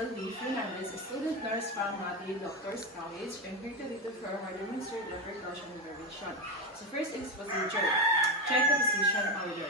Selvi Fernandez, a student nurse from Mati Doctors College, and here to read for our administered precaution intervention. So first is procedure. Check the position order.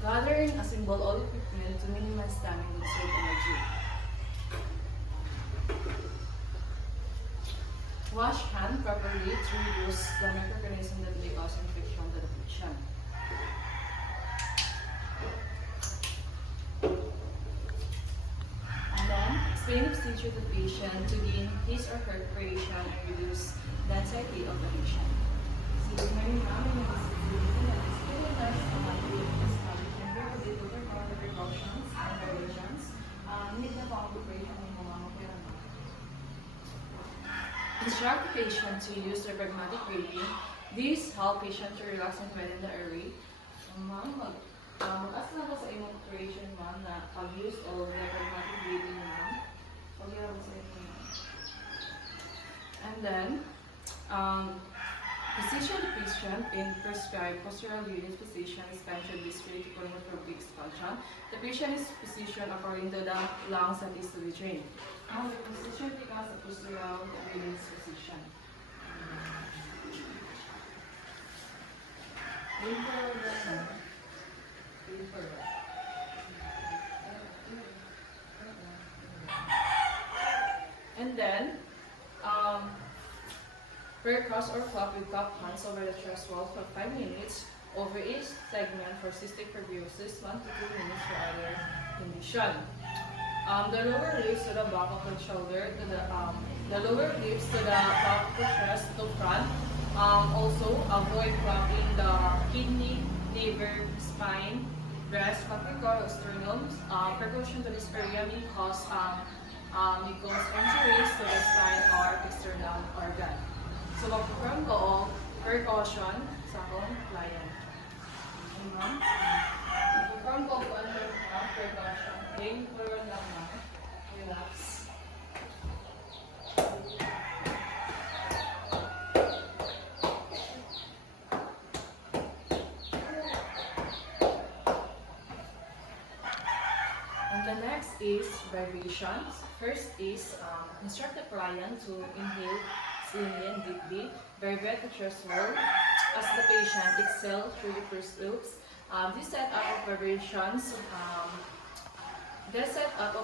Gathering, assemble all equipment to minimize damage and save energy. Wash hand properly to reduce the microorganism that may cause infection to the patient. And then, explain the procedure to the patient to gain his or her creation and reduce the anxiety of the patient. So, good morning, ma'am. My name is Susan. I'm a student nurse from Mati Doctors College. I'm here today to perform the precautions and variations. Need na po ang preparation ng mga makuya. Instruct the patient to use the pragmatic breathing. These help patient to relax and widen the airway. Ma'am, mag-ask na ako sa imong preparation, ma'am, na pag-use of the pragmatic breathing, ma'am. Pag-use ako sa inyo. And then, position the patient in prescribed postural unit position. Spine should be straight according to pelvic expansion. The patient is positioned according to the lungs that is to be drained. Now, the position becomes a postural unit position. Lean forward right now. Lean forward. And then, prayer cross or clap with cup hands over the chest wall for 5 minutes over each segment for cystic fibrosis, 1 to 2 minutes for other condition. The lower ribs to the back of the shoulder, to the lower ribs to the back of the chest to front. Also, avoid clapping the kidney, liver, spine, breast, capricorn, or sternum. Precaution to this area may cause injuries to the spine or external organ. So, mag-perform ko o precaution sa akong client. Mag-perform ko kung ano ang precaution. Lean forward lang na. Relax. And the next is vibrations. First is instruct the client to inhale slowly and deeply, vibrate the chest wall as the patient exhales through the first loops. This setup of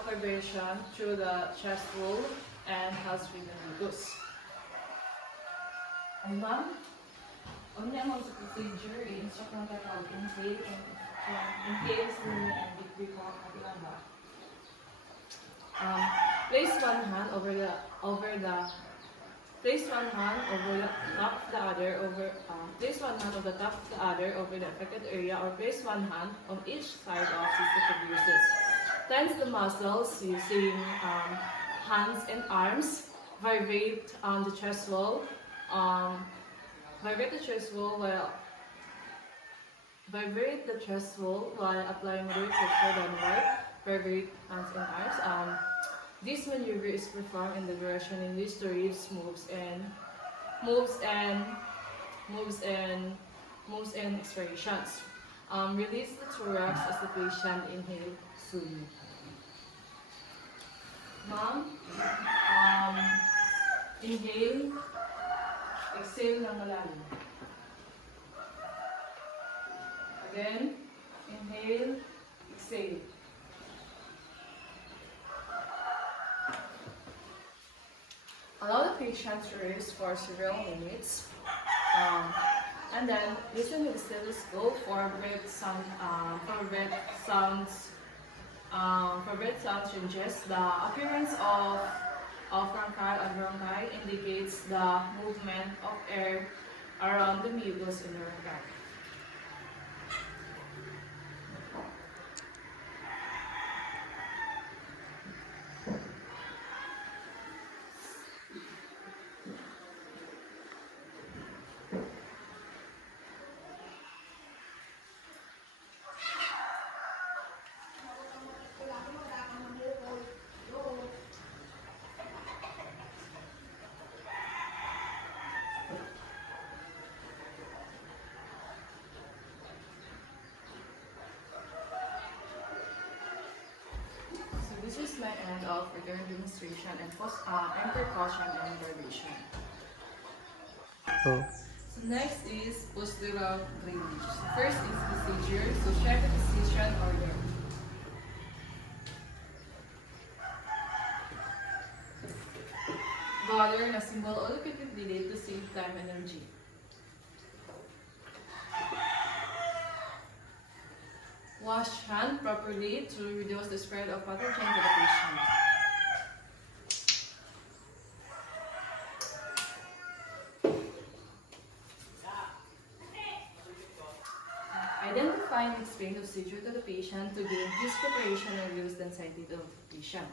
vibrations, through the chest wall and helps with the mucus. And ma'am, only among the procedure, instruct ng tatawag, inhale slowly and deeply po ang katilang ba. Place one hand over the top of the other over place one hand on the top of the other over the affected area, or place one hand on each side of cystic fibrosis. Tense the muscles using hands and arms. Vibrate the chest wall. Vibrate the chest while applying moderate pressure downward. Vibrate hands and arms. This maneuver is performed in the direction in which the ribs moves and expirations. Release the thorax as the patient inhale slowly. Ma'am, inhale, exhale ng malalim. Again, inhale, exhale. Allow the patient to rest for several minutes, and then listen to the stethoscope for breath changes. The appearance of bronchi and bronchi indicates the movement of air around the mucus in the bronchi. demonstration and precaution and intervention. Oh. So next is postural drainage. So first is procedure. So check the position order. Gather na symbol all repeated delay to save time and energy. Wash hand properly to reduce the spread of pathogen to the patient. Identify and explain the procedure to the patient to gain his preparation and reduce the anxiety to the patient.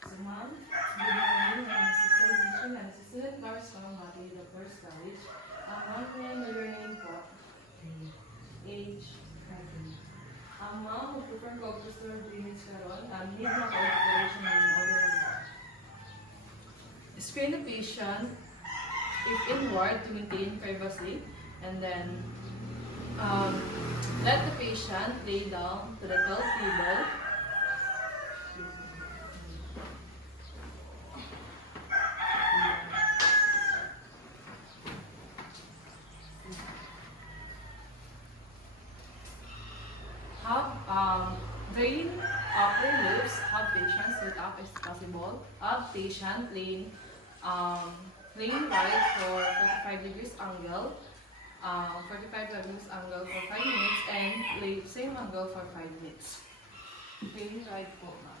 So ma'am, good morning. I'm Assistant Vision and Assistant Nurse from Mati, the first college. Ma'am, may your name po? Age? Ma'am, mag-prefer ko postural drainage karon. Need na co-operation ng overall. Screen the patient if inward to maintain privacy, and then let the patient lay down to the tall table. Drain upper lips, have patient sit up as possible. Have patient laying right for 45 degrees angle. 45 degrees angle for 5 minutes and lay same angle for 5 minutes. Laying right po, ma'am.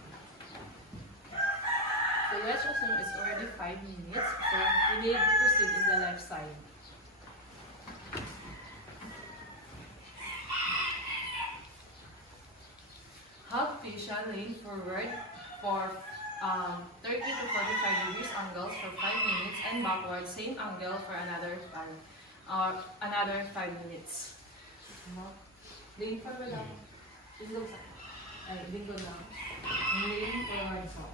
So let's assume it's already 5 minutes. So we need to proceed in the left side. Have patient lean forward for 30 to 45 degrees angles for 5 minutes and backward same angle for another 5 minutes. Lean forward lang. Linggo sa. Ay, linggo lang. Lean forward sa.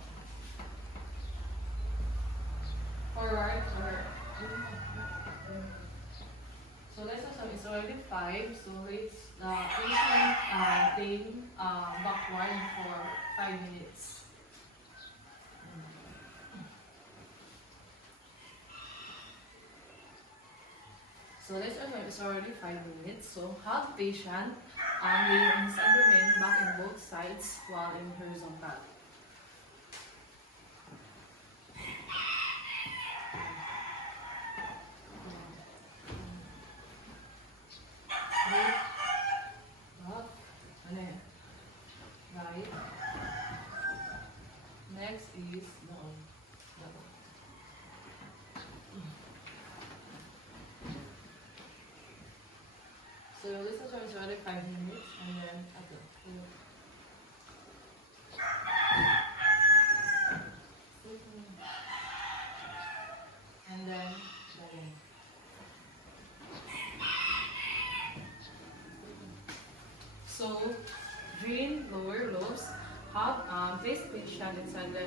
Forward. So let's assume it's already 5. So let's patient lean backward for 5 minutes. So let's assume it's already 5 minutes. So have patient lay on his abdomen back in both sides while in horizontal. Right. Next is down. So this is already 5 minutes and then and then so drain lower lobes. Have place patient inside the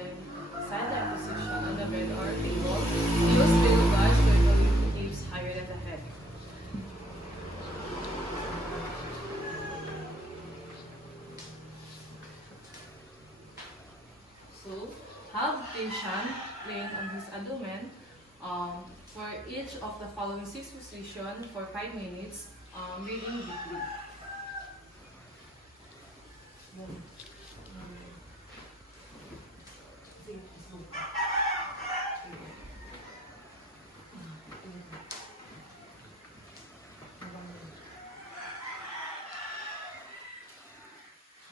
position on the bed or table. Use pillow brush to relieve leaves higher than the head. So have patient laying on his abdomen for each of the following 6 positions for 5 minutes, breathing deeply.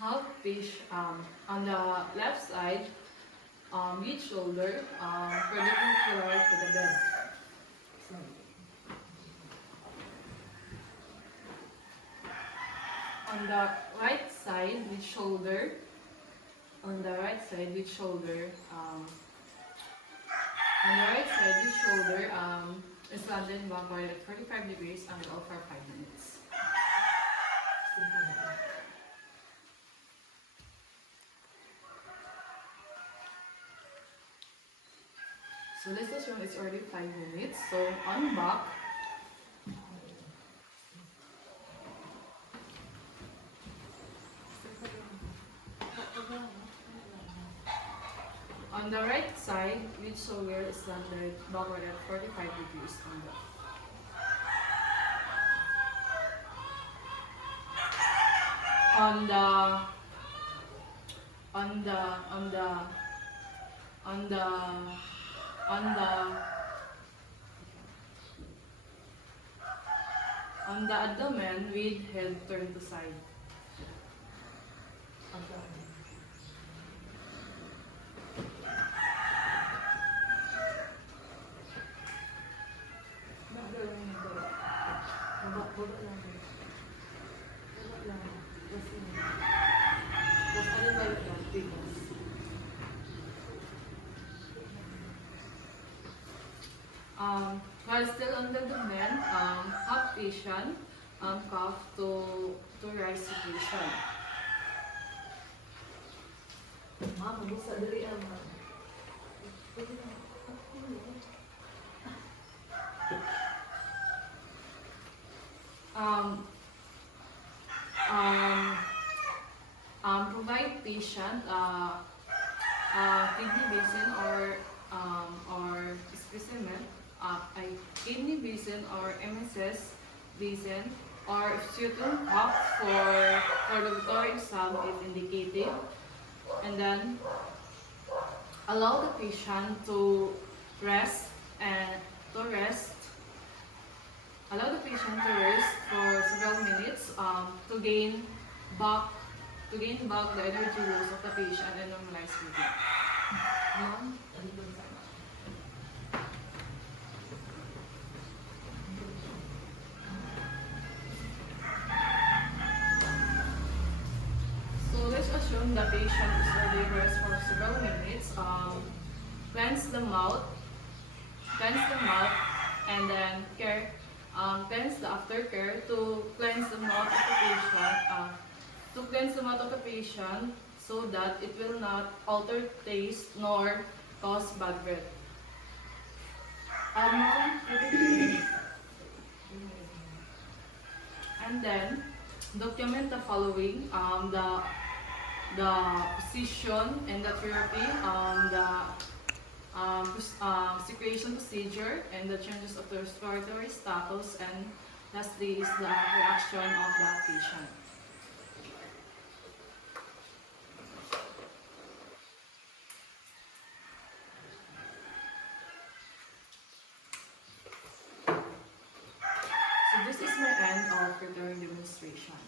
Have fish on the left side, mid shoulder, perpendicular to the bed. On the right side, mid shoulder. On the right side, mid shoulder. On the right side, mid shoulder is landed backward at 45 degrees angle for 5 minutes. So let's assume it's already 5 minutes. So on back, on On the right side, which software is standard backward at 45 degrees angle. On the on the on the on the on the on the abdomen with head turned to side. While still on the abdomen, palpation, cough to rise secretion. Um, Provide patient kidney basin or specimen, kidney basin or MSS basin or sputum cup for the laboratory exam if indicated, and then allow the patient to rest and to rest. Allow the patient to rest for several minutes to gain back the energy levels of the patient and normalize breathing. So let's assume the patient is already rest for several minutes. Cleanse the mouth, and then cleanse the aftercare to cleanse the mouth of the patient. To cleanse the mouth of the patient so that it will not alter taste nor cause bad breath. And then document the following: the position and the therapy, secretion procedure, and the changes of the respiratory status, and lastly is the reaction of the patient. So this is my end of preparing demonstration.